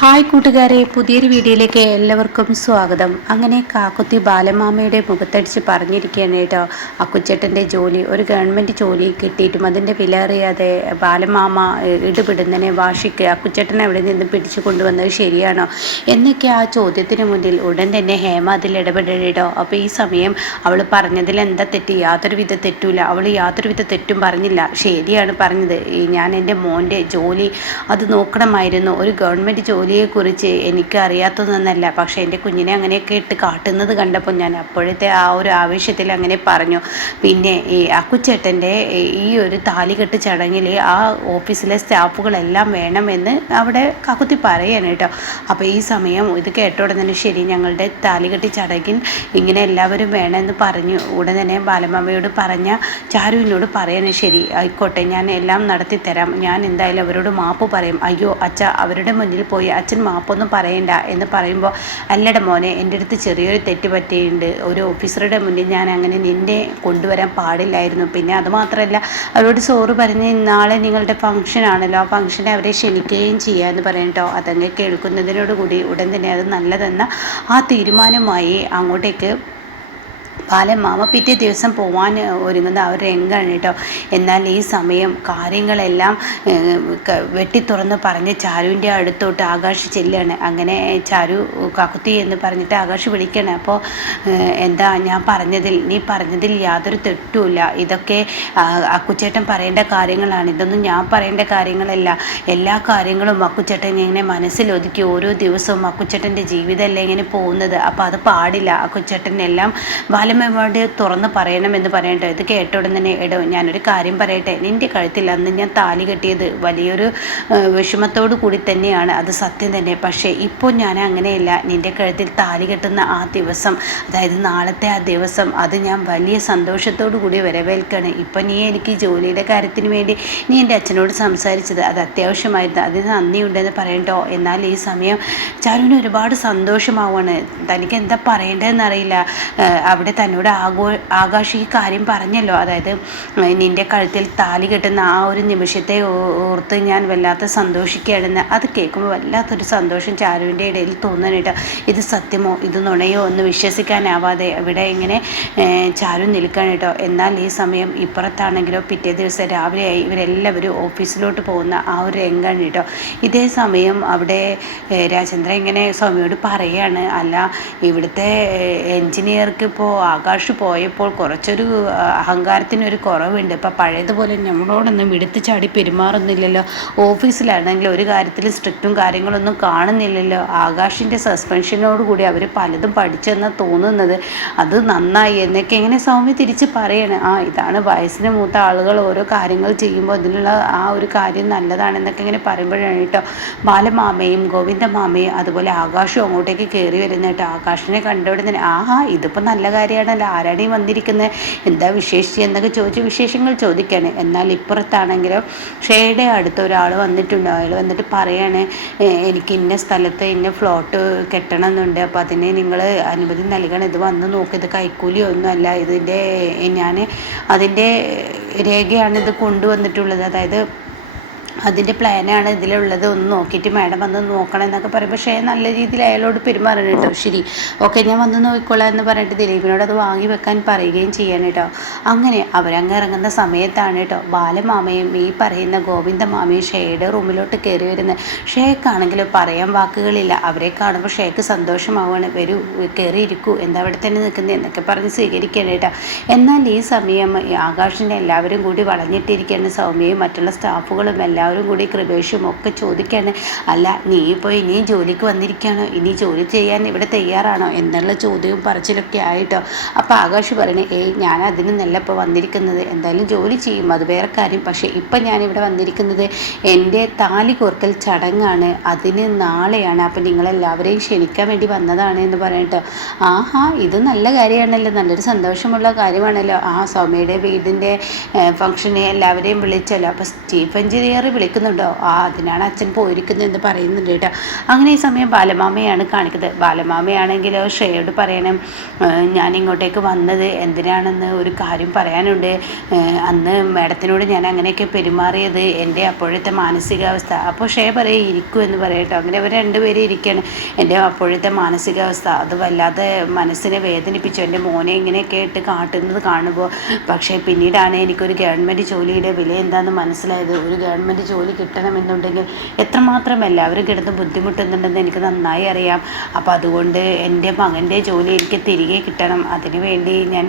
Hi കൂട്ടുകാരെ, പുതിയൊരു വീഡിയോയിലേക്ക് എല്ലാവർക്കും സ്വാഗതം. അങ്ങനെ കാക്കുത്തി ബാലമാമയുടെ മുഖത്തടിച്ച് പറഞ്ഞിരിക്കുകയാണ് കേട്ടോ. അക്കുച്ചേട്ടൻ്റെ ജോലി, ഒരു ഗവൺമെൻറ് ജോലി കിട്ടിയിട്ടും അതിൻ്റെ വില അറിയാതെ ബാലമാമ ഇടപെടുന്നതിനെ വാശിക്ക് അക്കുച്ചേട്ടനെ അവിടെ നിന്ന് പിടിച്ചു കൊണ്ടുവന്നത് ശരിയാണോ എന്നൊക്കെ ആ ചോദ്യത്തിന് മുന്നിൽ ഉടൻ തന്നെ ഹേമ അതിൽ ഇടപെടേട്ടോ. അപ്പോൾ ഈ സമയം അവൾ പറഞ്ഞതിൽ എന്താ തെറ്റ്? യാതൊരുവിധ തെറ്റൂല. അവൾ യാതൊരുവിധ തെറ്റും പറഞ്ഞില്ല, ശരിയാണ് പറഞ്ഞത്. ഞാൻ എൻ്റെ മോൻ്റെ ജോലി അത് നോക്കണമായിരുന്നു. ഒരു ഗവൺമെൻറ് ജോലിയെക്കുറിച്ച് എനിക്ക് അറിയാത്തതൊന്നല്ല, പക്ഷേ എൻ്റെ കുഞ്ഞിനെ അങ്ങനെയൊക്കെ ഇട്ട് കാട്ടുന്നത് കണ്ടപ്പോൾ ഞാൻ അപ്പോഴത്തെ ആ ഒരു ആവേശത്തിൽ അങ്ങനെ പറഞ്ഞു. പിന്നെ ഈ അക്കുച്ചേട്ടൻ്റെ ഈ ഒരു താലികെട്ട് ചടങ്ങിൽ ആ ഓഫീസിലെ സ്റ്റാഫുകളെല്ലാം വേണമെന്ന് അവിടെ കാക്കുത്തി പറയാണ് കേട്ടോ. അപ്പോൾ ഈ സമയം ഇത് കേട്ട ഉടനെ തന്നെ ശരി, ഞങ്ങളുടെ താലികെട്ട് ചടങ്ങിൽ ഇങ്ങനെ എല്ലാവരും വേണമെന്ന് പറഞ്ഞു. ഉടൻ തന്നെ ബാലമാമയോട് പറഞ്ഞ ചാരുവിനോട് പറയണേ, ശരി ആയിക്കോട്ടെ, ഞാൻ എല്ലാം നടത്തിത്തരാം, ഞാൻ എന്തായാലും അവരോട് മാപ്പ് പറയും. അയ്യോ അച്ഛ, അവരുടെ മുന്നിൽ പോയി അച്ഛൻ മാപ്പൊന്നും പറയണ്ട എന്ന് പറയുമ്പോൾ, അല്ലട മോനെ, എൻ്റെ അടുത്ത് ചെറിയൊരു തെറ്റ് പറ്റിയിട്ടുണ്ട്. ഒരു ഓഫീസറുടെ മുന്നിൽ ഞാൻ അങ്ങനെ നിന്നെ കൊണ്ടുവരാൻ പാടില്ലായിരുന്നു. പിന്നെ അതുമാത്രമല്ല, അവരോട് സോറി പറഞ്ഞ് നാളെ നിങ്ങളുടെ ഫംഗ്ഷൻ ആണല്ലോ, ആ ഫംഗ്ഷനെ അവരെ ക്ഷണിക്കുകയും ചെയ്യാമെന്ന് പറയട്ടോ. അതങ്ങ് കേൾക്കുന്നതിനോടുകൂടി ഉടൻ തന്നെ അത് നല്ലതെന്ന ആ തീരുമാനമായി അങ്ങോട്ടേക്ക് ബാലമാമ പിറ്റേ ദിവസം പോവാൻ ഒരുങ്ങുന്ന ആ ഒരു രംഗമാണ് കേട്ടോ. എന്നാൽ ഈ സമയം കാര്യങ്ങളെല്ലാം വെട്ടിത്തുറന്ന് പറഞ്ഞ് ചാരുവിൻ്റെ അടുത്തോട്ട് ആകാശ് ചെല്ലുകയാണ്. അങ്ങനെ ചാരു കാക്കുത്തി എന്ന് പറഞ്ഞിട്ട് ആകാശ് വിളിക്കണം. അപ്പോൾ എന്താ, നീ പറഞ്ഞതിൽ യാതൊരു തെറ്റുമില്ല, ഇതൊക്കെ അക്കുച്ചേട്ടൻ പറയേണ്ട കാര്യങ്ങളാണ്, ഇതൊന്നും ഞാൻ പറയേണ്ട കാര്യങ്ങളല്ല. എല്ലാ കാര്യങ്ങളും അക്കുച്ചേട്ടൻ ഇങ്ങനെ മനസ്സിലൊതുക്കി ഓരോ ദിവസവും അക്കുച്ചേട്ടൻ്റെ ജീവിതമല്ലേ ഇങ്ങനെ പോകുന്നത്, അപ്പോൾ അത് പാടില്ല. അക്കുച്ചേട്ടനെല്ലാം ബാലമ്മയോട് തുറന്ന് പറയണമെന്ന് പറയട്ടെ. ഇത് കേട്ട ഉടൻ തന്നെ, ഞാനൊരു കാര്യം പറയട്ടെ, നിൻ്റെ കഴുത്തിൽ അന്ന് ഞാൻ താലി കെട്ടിയത് വലിയൊരു വിഷമത്തോടു കൂടി തന്നെയാണ്, അത് സത്യം തന്നെ. പക്ഷേ ഇപ്പോൾ ഞാൻ അങ്ങനെയല്ല. നിൻ്റെ കഴുത്തിൽ താലി കെട്ടുന്ന ആ ദിവസം, അതായത് നാളത്തെ ആ ദിവസം, അത് ഞാൻ വലിയ സന്തോഷത്തോടു കൂടി വരവേൽക്കുകയാണ്. ഇപ്പം നീ എനിക്ക് ജോലിയുടെ കാര്യത്തിന് വേണ്ടി നീ എൻ്റെ അച്ഛനോട് സംസാരിച്ചത് അത് അത്യാവശ്യമായിരുന്നു, അതിന് നന്ദിയുണ്ടെന്ന് പറയട്ടോ. എന്നാൽ ഈ സമയം ചാരുവിന് ഒരുപാട് സന്തോഷമാവാണ്. തനിക്ക് എന്താ പറയേണ്ടതെന്നറിയില്ല. അവിടെ തന്നോട് ആകാശ് ഈ കാര്യം പറഞ്ഞല്ലോ, അതായത് നിൻ്റെ കഴുത്തിൽ താലി കെട്ടുന്ന ആ ഒരു നിമിഷത്തെ ഓർത്ത് ഞാൻ വല്ലാത്ത സന്തോഷിക്കുകയാണെന്ന്. അത് കേൾക്കുമ്പോൾ വല്ലാത്തൊരു സന്തോഷം ചാരുവിൻ്റെ ഇടയിൽ തോന്നാനായിട്ട്. ഇത് സത്യമോ ഇത് നുണയോ എന്ന് വിശ്വസിക്കാനാവാതെ ഇവിടെ ഇങ്ങനെ ചാരു നിൽക്കാൻ കേട്ടോ. എന്നാൽ ഈ സമയം ഇപ്പുറത്താണെങ്കിലോ പിറ്റേ ദിവസം രാവിലെയായി ഇവരെല്ലാവരും ഓഫീസിലോട്ട് പോകുന്ന ആ ഒരു രംഗമാണ് കേട്ടോ. ഇതേ സമയം അവിടെ രാജേന്ദ്രൻ ഇങ്ങനെ സ്വാമിയോട് പറയാണ്, അല്ല ഇവിടുത്തെ എൻജിനീയർക്ക് ഇപ്പോൾ ആകാശ് പോയപ്പോൾ കുറച്ചൊരു അഹങ്കാരത്തിനൊരു കുറവുണ്ട്. ഇപ്പം പഴയതുപോലെ നമ്മളോടൊന്നും എടുത്ത് ചാടി പെരുമാറുന്നില്ലല്ലോ. ഓഫീസിലാണെങ്കിൽ ഒരു കാര്യത്തിൽ സ്ട്രിക്റ്റും കാര്യങ്ങളൊന്നും കാണുന്നില്ലല്ലോ. ആകാശിൻ്റെ സസ്പെൻഷനോട് കൂടി അവർ പലതും പഠിച്ചെന്നാണ് തോന്നുന്നത്. അത് നന്നായി എന്നൊക്കെ ഇങ്ങനെ സൗമ്യ തിരിച്ച് പറയാണ്. ഇതാണ് വയസ്സിന് മൂത്ത ആളുകൾ ഓരോ കാര്യങ്ങൾ ചെയ്യുമ്പോൾ ഇതിനുള്ള ആ ഒരു കാര്യം നല്ലതാണെന്നൊക്കെ ഇങ്ങനെ പറയുമ്പോഴാണ് കേട്ടോ ബാലമാമയും ഗോവിന്ദമാമയും അതുപോലെ ആകാശവും അങ്ങോട്ടേക്ക് കയറി വരുന്ന കേട്ടോ. ആകാശിനെ കണ്ടവിടെ തന്നെ, ഇതിപ്പോൾ നല്ല കാര്യമാണല്ലോ, ആരാണ് ഈ വന്നിരിക്കുന്നത്, എന്താ വിശേഷിച്ച് എന്നൊക്കെ ചോദിച്ച് വിശേഷങ്ങൾ ചോദിക്കുകയാണ്. എന്നാൽ ഇപ്പുറത്താണെങ്കിലും ഷേയുടെ അടുത്ത് ഒരാൾ വന്നിട്ടുണ്ട്. അയാൾ വന്നിട്ട് പറയാണ്, എനിക്ക് ഇന്ന സ്ഥലത്ത് ഇന്ന ഫ്ലോട്ട് കെട്ടണം എന്നുണ്ട്, അപ്പോൾ അതിന് നിങ്ങൾ അനുമതി നൽകണം, ഇത് വന്ന് നോക്ക്, ഇത് കൈക്കൂലി ഒന്നുമല്ല, ഞാൻ അതിൻ്റെ രേഖയാണ് ഇത് കൊണ്ടുവന്നിട്ടുള്ളത്, അതായത് അതിൻ്റെ പ്ലാനാണ് ഇതിലുള്ളത്, ഒന്ന് നോക്കിയിട്ട് മാഡം വന്ന് നോക്കണം എന്നൊക്കെ പറയും. പക്ഷേ നല്ല രീതിയിൽ അയാളോട് പെരുമാറണം കേട്ടോ. ശരി, ഓക്കെ, ഞാൻ വന്ന് നോക്കിക്കോളാം എന്ന് പറഞ്ഞിട്ട് ദിലീപിനോട് അത് വാങ്ങി വെക്കാൻ പറയുകയും ചെയ്യാൻ കേട്ടോ. അങ്ങനെ അവരങ്ങ് ഇറങ്ങുന്ന സമയത്താണ് കേട്ടോ ബാലമാമയും ഈ പറയുന്ന ഗോവിന്ദമാമയും ഷേയുടെ റൂമിലോട്ട് കയറി വരുന്നത്. ഷേക്കാണെങ്കിൽ പറയാൻ വാക്കുകളില്ല. അവരെ കാണുമ്പോൾ ഷേക്ക് സന്തോഷമാവാണ്. വരൂ, കയറിയിരിക്കൂ, എന്താ അവിടെ തന്നെ നിൽക്കുന്നത് എന്നൊക്കെ പറഞ്ഞ് സ്വീകരിക്കുകയാണ് കേട്ടോ. എന്നാൽ ഈ സമയം ആകാശിനെ എല്ലാവരും കൂടി വളഞ്ഞിട്ടിരിക്കുകയാണ്. സൗമ്യയും മറ്റുള്ള സ്റ്റാഫുകളും എല്ലാവരും കൂടി കൃപേഷും ഒക്കെ ചോദിക്കുകയാണ്, അല്ല നീ ഇപ്പോൾ ഇനി ജോലിക്ക് വന്നിരിക്കുകയാണോ, ഇനി ജോലി ചെയ്യാൻ ഇവിടെ തയ്യാറാണോ എന്നുള്ള ചോദ്യവും പറച്ചിലൊക്കെ ആയിട്ടോ. അപ്പോൾ ആകാശ് പറയണേ, ഞാൻ അതിന് നല്ല ഇപ്പോൾ വന്നിരിക്കുന്നത്, എന്തായാലും ജോലി ചെയ്യും, അത് വേറെ കാര്യം. പക്ഷേ ഇപ്പം ഞാനിവിടെ വന്നിരിക്കുന്നത് എൻ്റെ താലി കോർക്കൽ ചടങ്ങാണ്, അതിന് നാളെയാണ്, അപ്പം നിങ്ങളെല്ലാവരെയും ക്ഷണിക്കാൻ വേണ്ടി വന്നതാണ് എന്ന് പറയട്ടോ. ഇത് നല്ല കാര്യമാണല്ലോ, നല്ലൊരു സന്തോഷമുള്ള കാര്യമാണല്ലോ. സൗമ്യയുടെ വീടിൻ്റെ ഫംഗ്ഷന് എല്ലാവരെയും വിളിച്ചല്ലോ. അപ്പോൾ ചീഫ് എഞ്ചിനീയർ വിളിക്കുന്നുണ്ടോ? അതിനാണ് അച്ഛൻ പോയിരിക്കുന്നതെന്ന് പറയുന്നുണ്ട് കേട്ടോ. അങ്ങനെ ഈ സമയം ബാലമാമയാണ് കാണിക്കുന്നത്. ബാലമാമയാണെങ്കിലോ ശ്രേയോട് പറയണം, ഞാൻ ഇങ്ങോട്ടേക്ക് വന്നത് എന്തിനാണെന്ന് ഒരു കാര്യം പറയാനുണ്ട്. അന്ന് മാഡത്തിനോട് ഞാൻ അങ്ങനെയൊക്കെ പെരുമാറിയത് എൻ്റെ അപ്പോഴത്തെ മാനസികാവസ്ഥ. അപ്പോൾ ശ്രേയ പറയും ഇരിക്കൂ എന്ന് പറയട്ടോ. അങ്ങനെ അവർ രണ്ടുപേരും ഇരിക്കുകയാണ്. എൻ്റെ അപ്പോഴത്തെ മാനസികാവസ്ഥ അത് വല്ലാതെ മനസ്സിനെ വേദനിപ്പിച്ചു, എൻ്റെ മോനെ ഇങ്ങനെയൊക്കെ ഇട്ട് കാട്ടുന്നത് കാണുമ്പോൾ. പക്ഷേ പിന്നീടാണ് എനിക്കൊരു ഗവൺമെൻറ് ജോലിയുടെ വില എന്താണെന്ന് മനസ്സിലായത്. ഒരു ഗവൺമെൻറ് ജോലി കിട്ടണമെന്നുണ്ടെങ്കിൽ എത്രമാത്രം എല്ലാവരും കിടന്ന് ബുദ്ധിമുട്ടുന്നുണ്ടെന്ന് എനിക്ക് നന്നായി അറിയാം. അപ്പോൾ അതുകൊണ്ട് എൻ്റെ മകൻ്റെ ജോലി എനിക്ക് തിരികെ കിട്ടണം. അതിനുവേണ്ടി ഞാൻ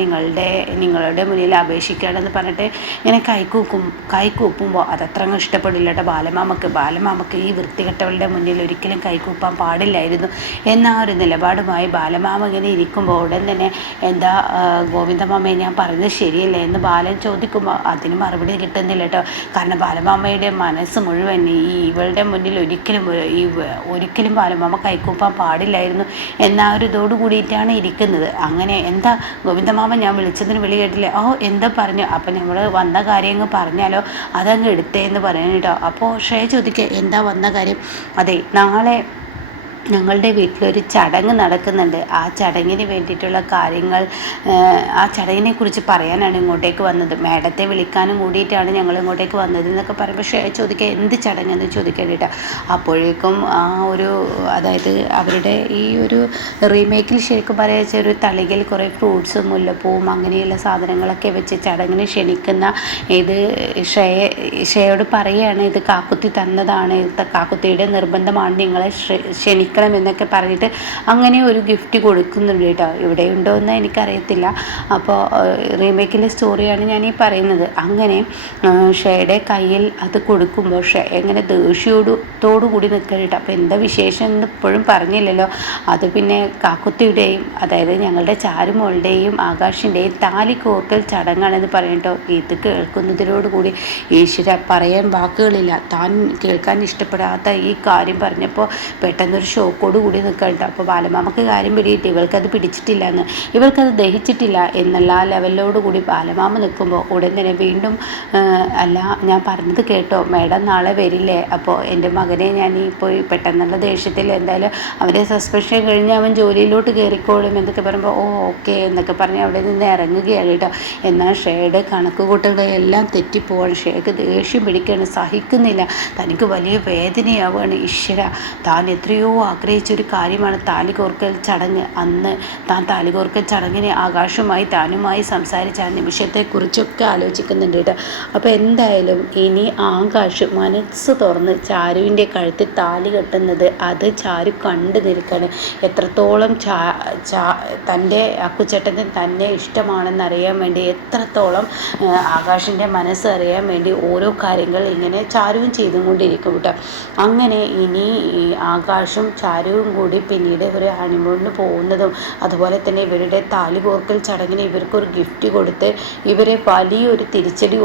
നിങ്ങളുടെ മുന്നിൽ അപേക്ഷിക്കുകയാണെന്ന് പറഞ്ഞിട്ട് ഇങ്ങനെ കൈകൂപ്പുമ്പോൾ അതത്ര ഇഷ്ടപ്പെടില്ല കേട്ടോ ബാലമാമക്ക് ഈ വൃത്തികെട്ടവളുടെ മുന്നിൽ ഒരിക്കലും കൈകൂപ്പാൻ പാടില്ലായിരുന്നു എന്ന ഒരു നിലപാടുമായി ബാലമാമ ഇങ്ങനെ ഇരിക്കുമ്പോൾ ഉടൻ തന്നെ എന്താ ഗോവിന്ദമാമയെ ഞാൻ പറഞ്ഞത് ശരിയല്ലേ എന്ന് ബാലൻ ചോദിക്കുമ്പോൾ അതിന് മറുപടി കിട്ടുന്നില്ല കേട്ടോ. കാരണം ബാലമാമയുടെ മനസ്സ് മുഴുവൻ ഇവളുടെ മുന്നിൽ ഒരിക്കലും ബാലമാമ കൈകൂപ്പാൻ പാടില്ലായിരുന്നു എന്ന ഒരു ഇതോട് കൂടിയിട്ടാണ് ഇരിക്കുന്നത്. അങ്ങനെ എന്താ ഗോവിന്ദമാമ ഞാൻ വിളിച്ചതിന് വിളി കേട്ടില്ലേ? എന്താ പറഞ്ഞു? അപ്പം നമ്മൾ വന്ന കാര്യം അങ്ങ് പറഞ്ഞാലോ, അതങ്ങ് എടുത്തേ എന്ന് പറയാൻ കേട്ടോ. അപ്പോൾ ശ്രേയ ചോദിക്കുക എന്താ വന്ന കാര്യം? അതെ, നാളെ ഞങ്ങളുടെ വീട്ടിലൊരു ചടങ്ങ് നടക്കുന്നുണ്ട്. ആ ചടങ്ങിന് വേണ്ടിയിട്ടുള്ള കാര്യങ്ങൾ, ആ ചടങ്ങിനെക്കുറിച്ച് പറയാനാണ് ഇങ്ങോട്ടേക്ക് വന്നത്. മാഡത്തെ വിളിക്കാനും കൂടിയിട്ടാണ് ഞങ്ങൾ ഇങ്ങോട്ടേക്ക് വന്നത് എന്നൊക്കെ പറയുമ്പോൾ ചോദിക്കുക എന്ത് ചടങ്ങെന്ന് ചോദിക്കേണ്ടിയിട്ട്. അപ്പോഴേക്കും അതായത് അവരുടെ ഈ ഒരു റീമേക്കിൽ ശരിക്കും പറയുക ഒരു തളികയിൽ കുറേ ഫ്രൂട്ട്സും മുല്ലപ്പൂവും അങ്ങനെയുള്ള സാധനങ്ങളൊക്കെ വെച്ച് ചടങ്ങിന് ക്ഷണിക്കുന്ന ഇത് ശ്രേയോട് പറയുകയാണ്, ഇത് കാക്കുത്തി തന്നതാണ്, കാക്കുത്തിയുടെ നിർബന്ധമാണ് നിങ്ങളെ എന്നൊക്കെ പറഞ്ഞിട്ട് അങ്ങനെ ഒരു ഗിഫ്റ്റ് കൊടുക്കുന്നുണ്ട് കേട്ടോ. ഇവിടെ ഉണ്ടോ എന്ന് എനിക്കറിയത്തില്ല. അപ്പോൾ റീമേക്കിലെ സ്റ്റോറിയാണ് ഞാൻ ഈ പറയുന്നത്. അങ്ങനെ ഷേയുടെ കയ്യിൽ അത് കൊടുക്കുമ്പോൾ എങ്ങനെ ദേഷ്യത്തോടു കൂടി നിൽക്കട്ടോ. അപ്പോൾ എന്താ വിശേഷം എന്ന് ഇപ്പോഴും പറഞ്ഞില്ലല്ലോ. അത് പിന്നെ കാക്കുത്തിയുടെയും അതായത് ഞങ്ങളുടെ ചാരുമോളുടെയും ആകാശിൻ്റെയും താലി കോർക്കൽ ചടങ്ങാണെന്ന് പറയട്ടോ. ഇത് കേൾക്കുന്നതിനോടുകൂടി ഈശ്വര പറയാൻ വാക്കുകളില്ല. താൻ കേൾക്കാൻ ഇഷ്ടപ്പെടാത്ത ഈ കാര്യം പറഞ്ഞപ്പോൾ പെട്ടെന്നൊരു ഷോക്കോട് കൂടി നിൽക്കണ്ട. അപ്പോൾ ബാലമാമക്ക് കാര്യം പിടിയിട്ട് ഇവൾക്കത് പിടിച്ചിട്ടില്ല ഇവൾക്കത് ദഹിച്ചിട്ടില്ല എന്നുള്ള ആ ലെവലിലോട് കൂടി ബാലമാമ നിൽക്കുമ്പോൾ ഉടൻ തന്നെ വീണ്ടും അല്ല ഞാൻ പറഞ്ഞത് കേട്ടോ, മാഡം നാളെ വരില്ലേ? അപ്പോൾ എൻ്റെ മകനെ ഞാൻ ഇപ്പോൾ പെട്ടെന്നുള്ള ദേഷ്യത്തിൽ എന്തായാലും അവൻ്റെ സസ്പെൻഷൻ കഴിഞ്ഞ് അവൻ ജോലിയിലോട്ട് കയറിക്കോളും എന്നൊക്കെ പറയുമ്പോൾ ഓക്കെ എന്നൊക്കെ പറഞ്ഞ് അവിടെ നിന്ന് ഇറങ്ങുകയാണ് കേട്ടോ. എന്നാൽ ഷേയുടെ കണക്കുകൂട്ടലുകളെല്ലാം തെറ്റിപ്പോവാണ്. ഷേക്ക് ദേഷ്യം പിടിക്കുകയാണ്, സഹിക്കുന്നില്ല. തനിക്ക് വലിയ വേദനയാവുകയാണ്. ഈശ്വര, താൻ എത്രയോ ആഗ്രഹിച്ചൊരു കാര്യമാണ് താലികോർക്കൽ ചടങ്ങ്. അന്ന് താൻ താലികോർക്കൽ ചടങ്ങിന് ആകാശുമായി താനുമായി സംസാരിച്ച ആ നിമിഷത്തെക്കുറിച്ചൊക്കെ ആലോചിക്കുന്നുണ്ട് കേട്ടോ. അപ്പോൾ എന്തായാലും ഇനി ആകാശ് മനസ്സ് തുറന്ന് ചാരുവിൻ്റെ കഴുത്തിൽ താലി കെട്ടുന്നത് അത് ചാരു കണ്ടു നിൽക്കുകയാണ്. എത്രത്തോളം തൻ്റെ അക്കുച്ചേട്ടന് തന്നെ ഇഷ്ടമാണെന്നറിയാൻ വേണ്ടി, എത്രത്തോളം ആകാശിൻ്റെ മനസ്സ് അറിയാൻ വേണ്ടി ഓരോ കാര്യങ്ങൾ ഇങ്ങനെ ചാരുവും ചെയ്തും കൊണ്ടിരിക്കും കേട്ടോ. അങ്ങനെ ഇനി ആകാശും ചാരുവും കൂടി പിന്നീട് ഒരു ഹണിമൂണിന് പോകുന്നതും അതുപോലെ തന്നെ ഇവരുടെ താലി കോർക്കൽ ചടങ്ങിന് ഇവർക്കൊരു ഗിഫ്റ്റ് കൊടുത്ത് ഇവരെ വലിയൊരു തിരിച്ചടി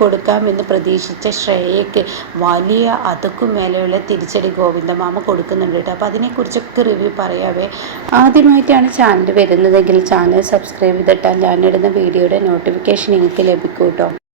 കൊടുക്കാമെന്ന് പ്രതീക്ഷിച്ച ശ്രേയയ്ക്ക് വലിയ അതുക്കും മേലെയുള്ള തിരിച്ചടി ഗോവിന്ദമാമ കൊടുക്കുന്നുണ്ട് കേട്ടോ. അപ്പോൾ അതിനെക്കുറിച്ചൊക്കെ റിവ്യൂ പറയാവേ. ആദ്യമായിട്ടാണ് ചാനൽ വരുന്നതെങ്കിൽ ചാനൽ സബ്സ്ക്രൈബ് ചെയ്തിട്ടാൽ ഞാനിടുന്ന വീഡിയോയുടെ നോട്ടിഫിക്കേഷൻ നിങ്ങൾക്ക് ലഭിക്കും കേട്ടോ.